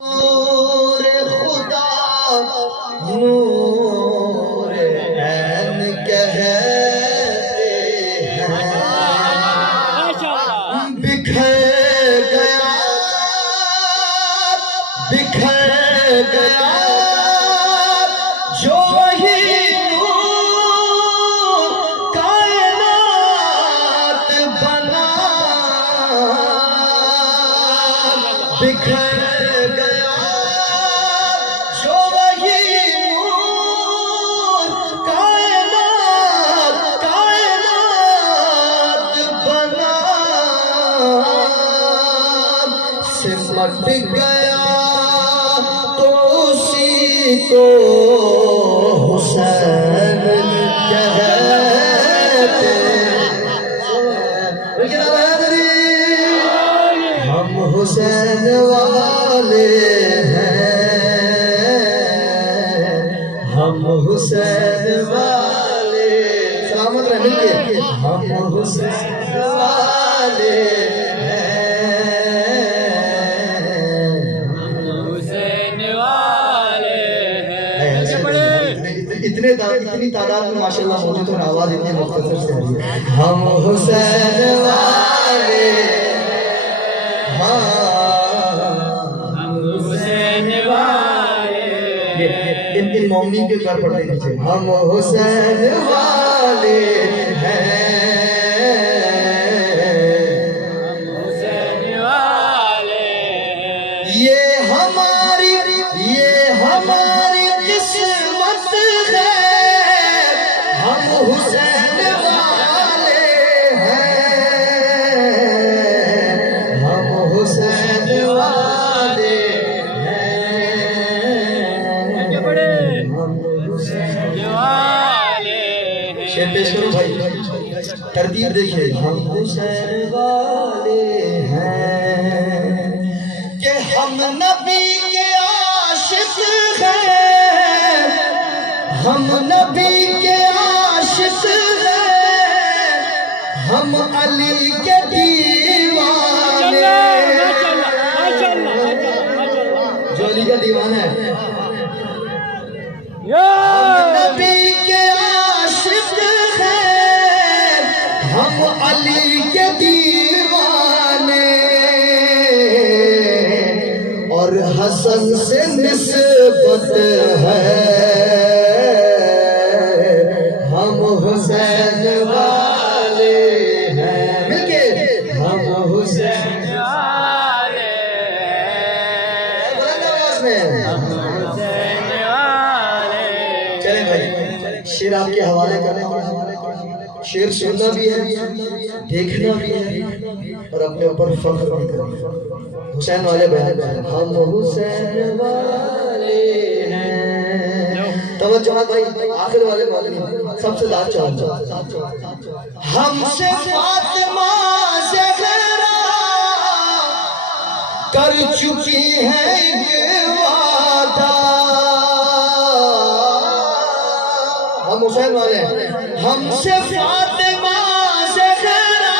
नूर खुदा नूर ऐन कहते हैं। बिखर गया जो ही नूर कायनात बना। बिखर गया जो वही नूर कायनात बना। सिमट गया तो उसी को हुसैन कहते हैं। हम हुसैन वाले हैं, हम हुसैन वाले। सलामत रहे मिलके। हम हुसैन वाले इतनी तादाद में माशाल्लाह मौजूद और आवाज इतनी मुख्तसर से आ रही है। हम हुसैन वाले, हम हुसैन वाले। इन मौमी के घर पढ़ने नीचे। हम हुसैन वाले हैं, हम हुसैन वाले। ये हमारी किस्मत है, हम हुसैन वाले हैं, हम हुसैन वाले हैं, हम हुसैन वाले हैं। शेर पेश करो भाई, तरतीब देखिए। हम हुसैन वाले हैं कि हम नबी के आशिक हैं, हम नबी के आशिक हैं, हम अली के दीवाने। जो अली का दीवाना है। हम नबी के आशिक हैं, हम अली के दीवाने। और हसन से निस्बत है, हम हुसैन वाले हैं। मिलके हम हुसैन वाले हैं, हम हुसैन वाले। चले भाई, शेर आपके हवाले करने के। शेर सुनना भी है, देखना भी है और अपने ऊपर फख्र भी करना। हुसैन वाले बयान। हम हुसैन वाले हैं। तवज्जो भाई, आखिर वाले सबसे लास्ट चाहता। हमसे फातिमा ज़हरा कर चुकी है ये वादा। हम हुसैन वाले हैं। हमसे फातिमा ज़हरा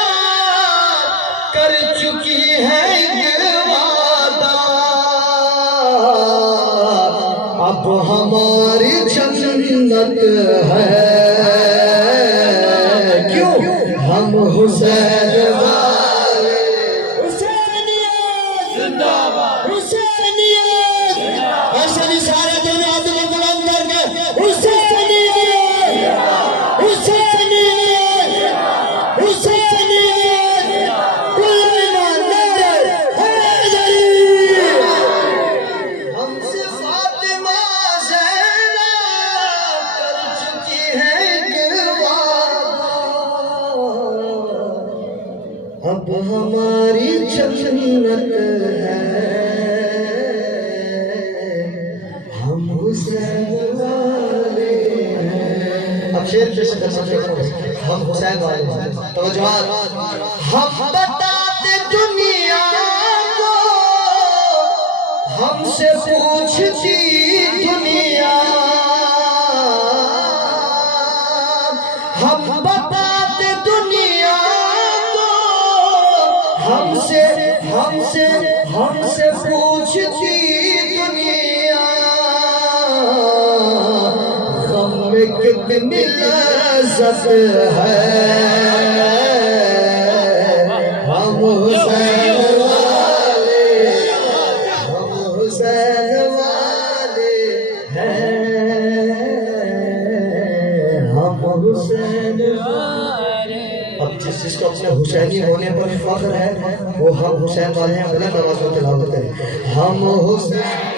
कर चुकी है ये वादा। अब हमारी जन्नत है, क्यों? हम हुसैन वाले। हुसैनियत जिंदाबाद, हुसैनियत। ऐसे नहीं सारे दुनिया में बुलंद करके हुसैनियत, हुसैनियत, हुसैनियत। कुल नारे हैदरी। हमसे फातिमा ज़हरा कर चुकी है ये वादा। अब हमारी जन्नत है, हम हुसैन वाले हैं। अब शेर पेश कर सकते हैं। हम हुसैन वाले हैं। तो जवान हम बताते दुनिया को, हमसे पूछती दुनिया। हम बताते दुनिया को, हमसे हमसे हमसे पूछती अपनी लज़्ज़त है, हम हुसैन वाले, हम हुसैन वाले हैं, हम हुसैन वाले। अब जिसको अपने हुसैनी होने पर फख्र है वो हम हुसैन वाले हैं। बुलंद आवाज़ में तिलावत करें, हम हुसैन